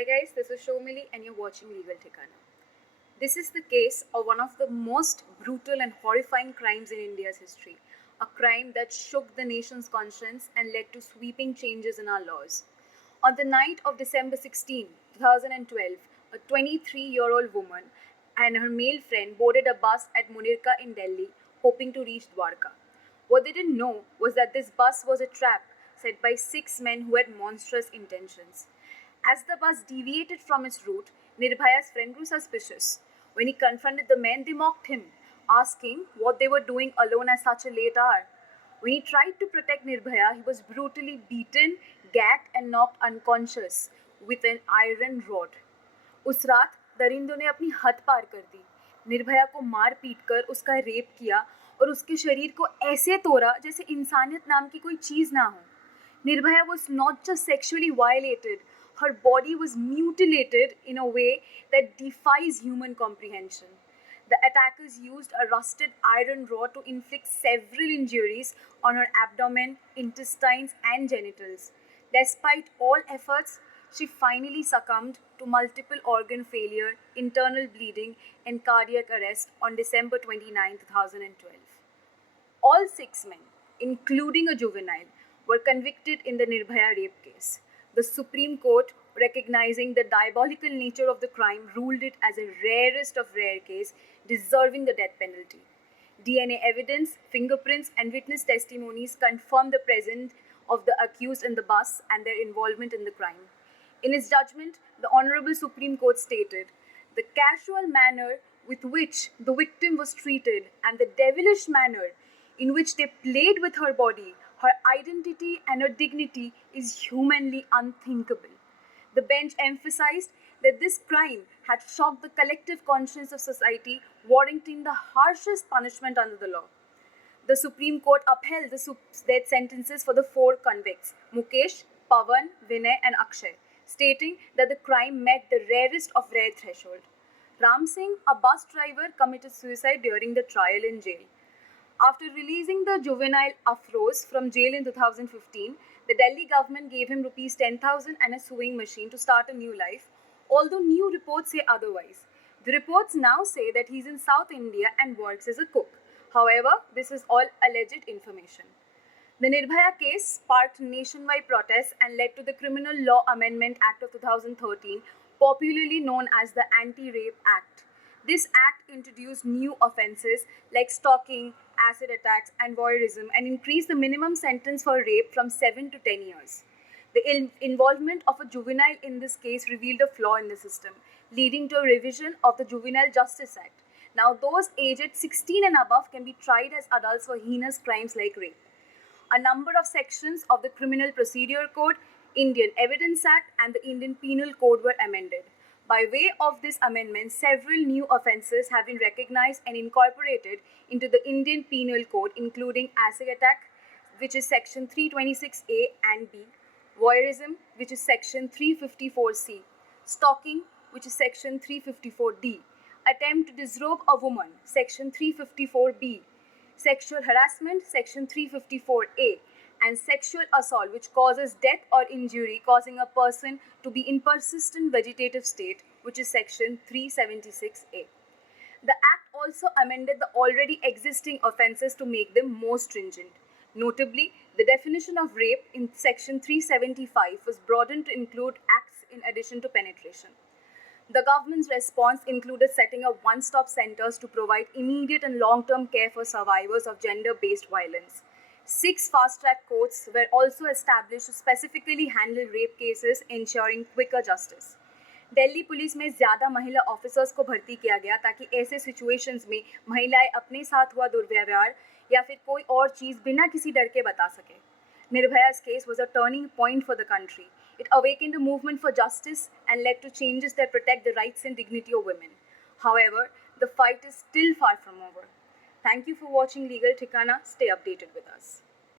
Hi guys, this is Shomili and you're watching Legal Thikana. This is the case of one of the most brutal and horrifying crimes in India's history. A crime that shook the nation's conscience and led to sweeping changes in our laws. On the night of December 16, 2012, a 23-year-old woman and her male friend boarded a bus at Munirka in Delhi, hoping to reach Dwarka. What they didn't know was that this bus was a trap set by 6 men who had monstrous intentions. As the bus deviated from its route, Nirbhaya's friend grew suspicious. When he confronted the men, they mocked him, asking what they were doing alone at such a late hour. When he tried to protect Nirbhaya, he was brutally beaten, gagged, and knocked unconscious with an iron rod. उस रात दरिंदों ने अपनी हद पार कर दी. निर्भया को मार पीट कर उसका रेप किया और उसके शरीर को ऐसे तोड़ा जैसे इंसानियत नाम की कोई चीज़ ना हो. Nirbhaya was not just sexually violated, her body was mutilated in a way that defies human comprehension. The attackers used a rusted iron rod to inflict several injuries on her abdomen, intestines, and genitals. Despite all efforts, she finally succumbed to multiple organ failure, internal bleeding, and cardiac arrest on December 29, 2012. All 6 men, including a juvenile, were convicted in the Nirbhaya rape case. The Supreme Court, recognizing the diabolical nature of the crime, ruled it as a rarest of rare case, deserving the death penalty. DNA evidence, fingerprints, and witness testimonies confirm the presence of the accused in the bus and their involvement in the crime. In its judgment, the Honorable Supreme Court stated, the casual manner with which the victim was treated and the devilish manner in which they played with her body, her identity and her dignity is humanly unthinkable. The bench emphasized that this crime had shocked the collective conscience of society, warranting the harshest punishment under the law. The Supreme Court upheld the death sentences for the 4 convicts, Mukesh, Pawan, Vinay and Akshay, stating that the crime met the rarest of rare threshold. Ram Singh, a bus driver, committed suicide during the trial in jail. After releasing the juvenile Afroz from jail in 2015, the Delhi government gave him rupees 10,000 and a sewing machine to start a new life, although new reports say otherwise. The reports now say that he's in South India and works as a cook. However, this is all alleged information. The Nirbhaya case sparked nationwide protests and led to the Criminal Law Amendment Act of 2013, popularly known as the Anti-Rape Act. This act introduced new offences like stalking, acid attacks, and voyeurism and increased the minimum sentence for rape from 7 to 10 years. The involvement of a juvenile in this case revealed a flaw in the system, leading to a revision of the Juvenile Justice Act. Now, those aged 16 and above can be tried as adults for heinous crimes like rape. A number of sections of the Criminal Procedure Code, Indian Evidence Act, and the Indian Penal Code were amended. By way of this amendment, several new offences have been recognized and incorporated into the Indian Penal Code, including acid attack, which is section 326A and B, voyeurism, which is section 354C, stalking, which is section 354D, attempt to disrobe a woman, section 354B, sexual harassment, section 354A, and sexual assault which causes death or injury causing a person to be in persistent vegetative state, which is section 376A. The act also amended the already existing offences to make them more stringent. Notably, the definition of rape in section 375 was broadened to include acts in addition to penetration. The government's response included setting up one-stop centers to provide immediate and long-term care for survivors of gender-based violence. 6 fast-track courts were also established to specifically handle rape cases, ensuring quicker justice. Delhi police में ज़्यादा महिला officers को भर्ती किया गया ताकि ऐसे situations में महिलाएं अपने साथ हुआ दुर्व्यवहार या फिर कोई और चीज़ बिना किसी डर के बता सके. Nirbhaya's case was a turning point for the country. It awakened a movement for justice and led to changes that protect the rights and dignity of women. However, the fight is still far from over. Thank you for watching Legal Thikana. Stay updated with us.